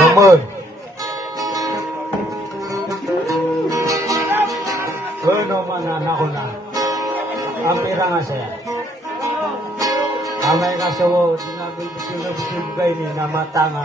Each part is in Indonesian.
Naman. Ano man na ako na. Ang pira nga siya. Amay nga siya wo. Sinabay niya na mata nga.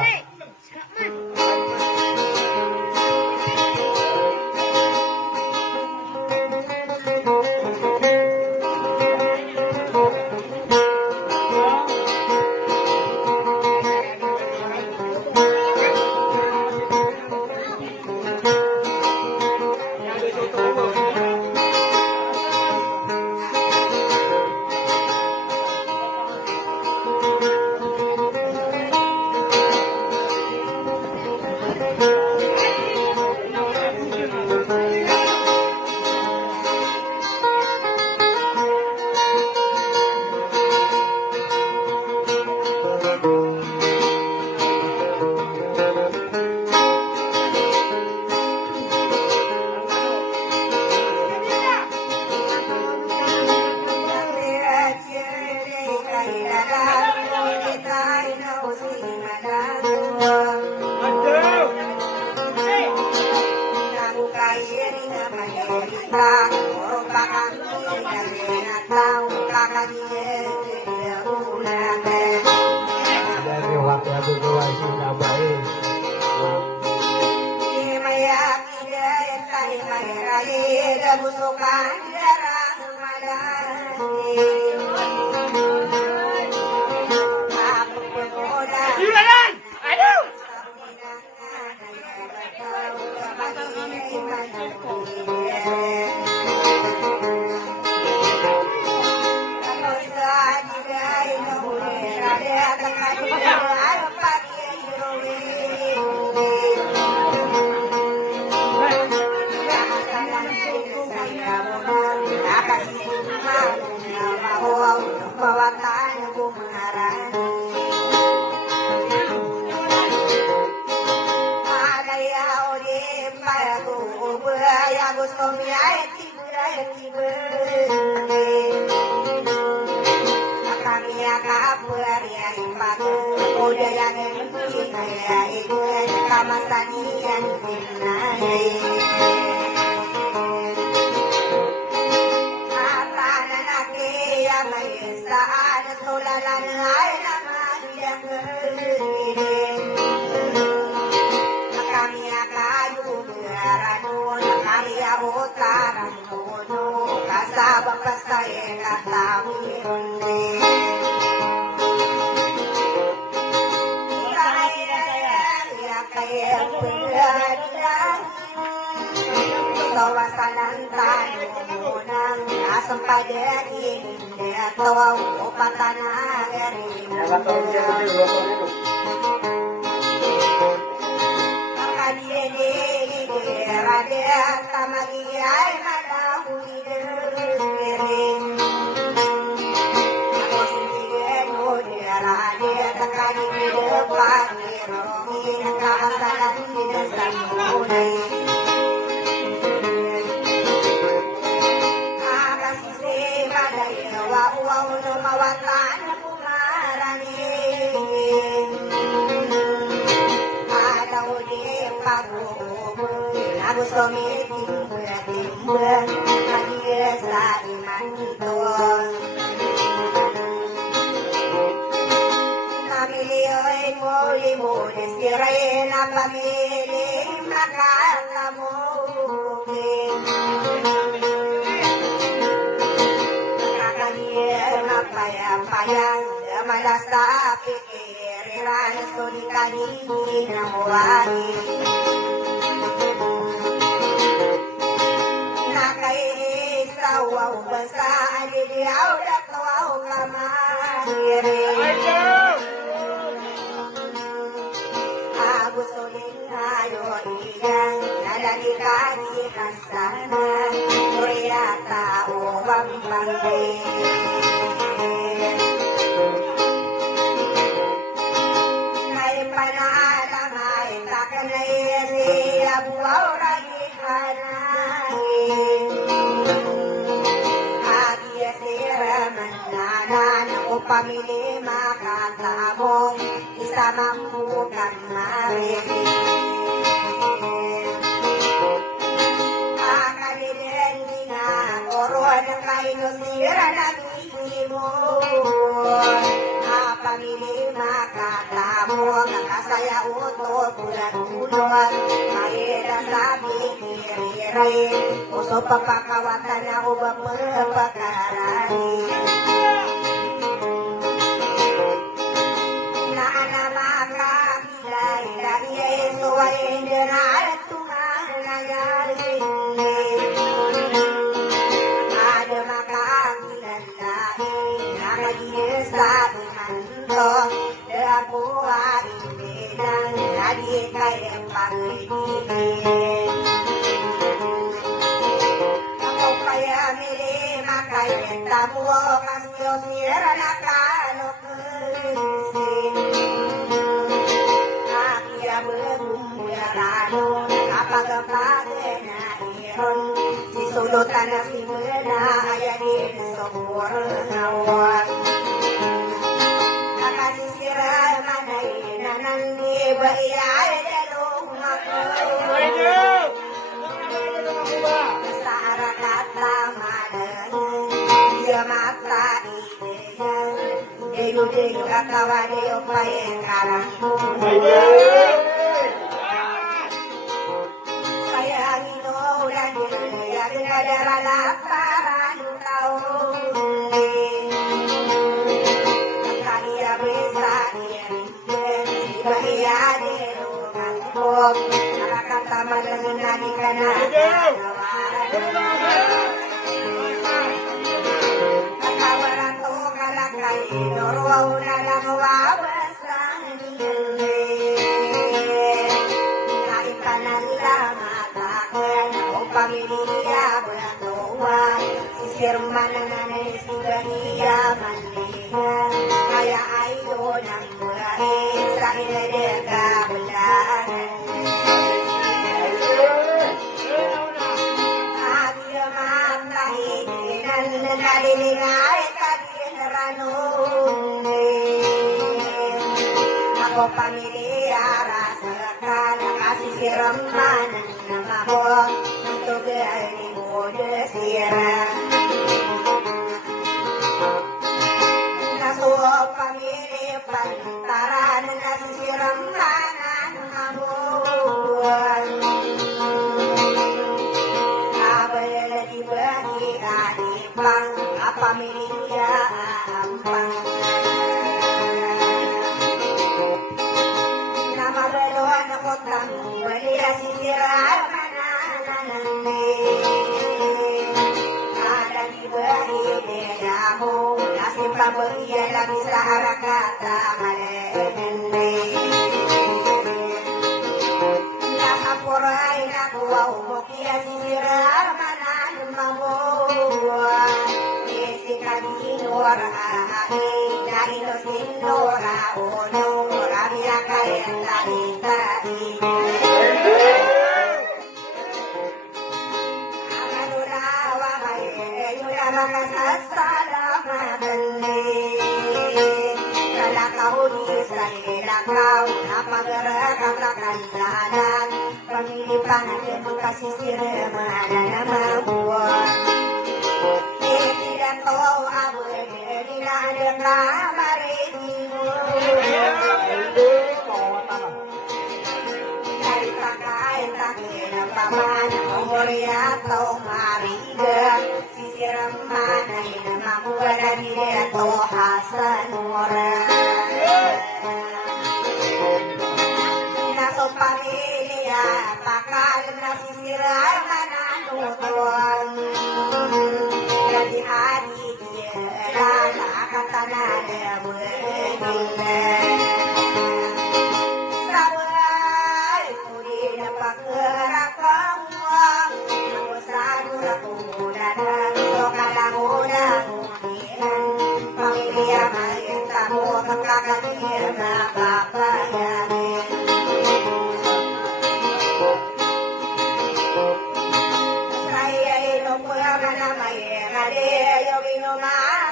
Dari waktu aku keluar sini baik. pamili makatamong isa mambukan marinig. Akalirin nga koron kayo sira na bihimon. Pamili makatamong kasaya utol bulan-ulon. Mahira sabi kiriray uso papakawatan ako ba pagpakarari. Ako kaya mili makayenta mo kasyo sira na kanokusin. Akia berbumbularano nakapagapate na iron. Sisulutan na simula ayanin sopor nawat. Nakasisira manay na nandi bayay dalong makoy. Sa arakat lamanan dia mata ideyan. Deyo-deyo kakawari o paeng karangkun. Sayang inulan niya ginadara para taon. Kaya bisa iyan si bahaya di rumah kok. Nakakatama lang nani ka na nawaran. Kakawaran to kalakay inuruaw na lang wawasan niyan. Naitanan lang matakan o pamilya bulan-tuwan. Si Sirman na nanay si bahaya manlihan. Kaya ayo ng mulain sa inadega bulanan. Agyo mamahiginan na nalilingay kaginranon. Ako pamilya rasakan nakasisiram manan ng ako ng tugay ni Budesira. Pamili pantaran nasisiram manan mamuan. Abala di bahi adipang apamilya ampang. Namabaloan ako tang bali nasisiram manan. Ada di bahi dedamu. Pamilya lagi sa harakata malene. Nakapuray na kuwa umukiya sisira manan mamuwa. Isi kaginor ahi na inosinora unong ramya kayan talitari. Amadurawa kayo na makasasalamatan. Sa ilakaw, napagarakang kakandanan. Pamilipangan yung kasisirama na namabuan. Sila to, abul, nilalang na marinigo. Dahil pagkain takin ang paman, ang moriato mariga. Sisirama na inamabuan na nilato hasan mora. Naso pamilya, pakal nasisira mananutuan. Jadi hari dia nakatanan berbila. Sabay kuri na paggerak pangwang. Ako sa nulakunan, so kalangunan munihan. Pamilya mayenta mo magkakalir na papayanin. Yo vino más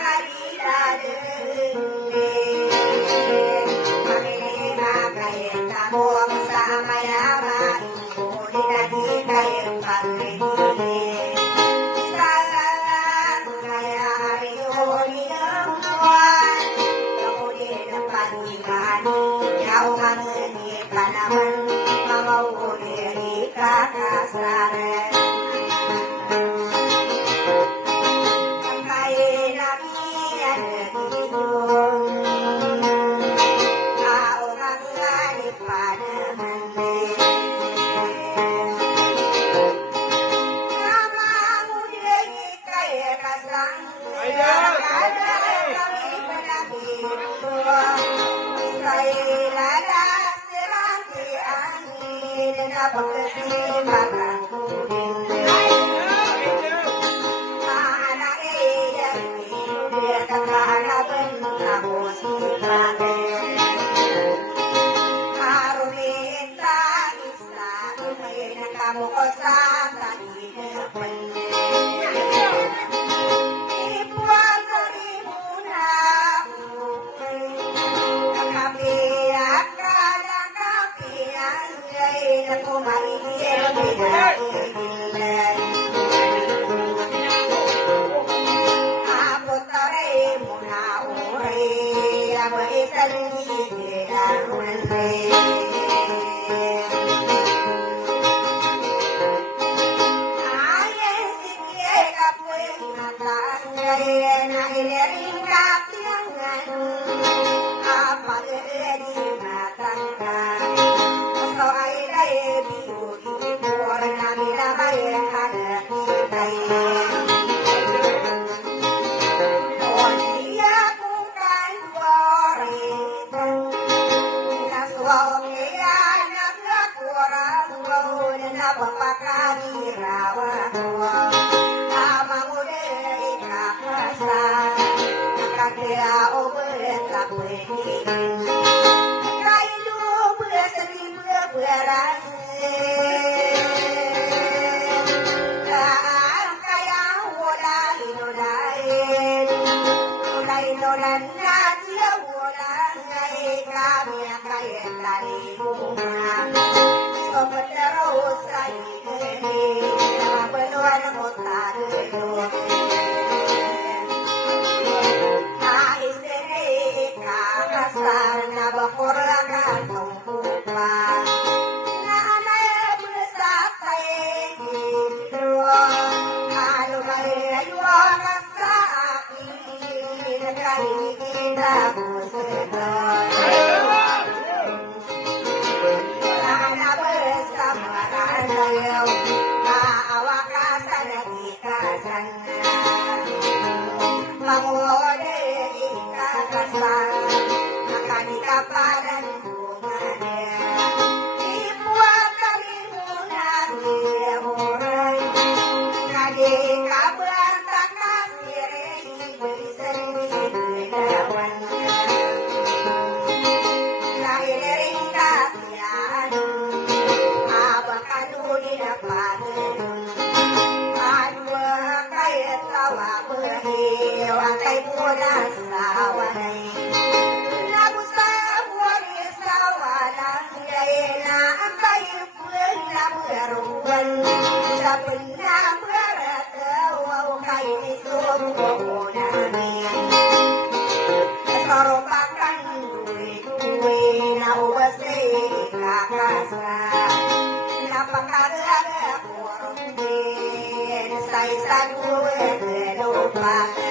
mangeni ka naman, mamauuli ka kasaran. Kaya namin nagiging tao mga ipanaman din. Namamuli kaya kasang kami panagito. Isa'y lalas tirangki angin na pagkasimakan ko din. Kakalaban ako si Pater. Karumita isa, may nakamuko sa taginapan. Ipuan ko rin muna ako. Kakapiyak ka ng kapiyan, ay nakumaigil pinaigilan. Napakalaga ko rin din sa isang uwi, lupa.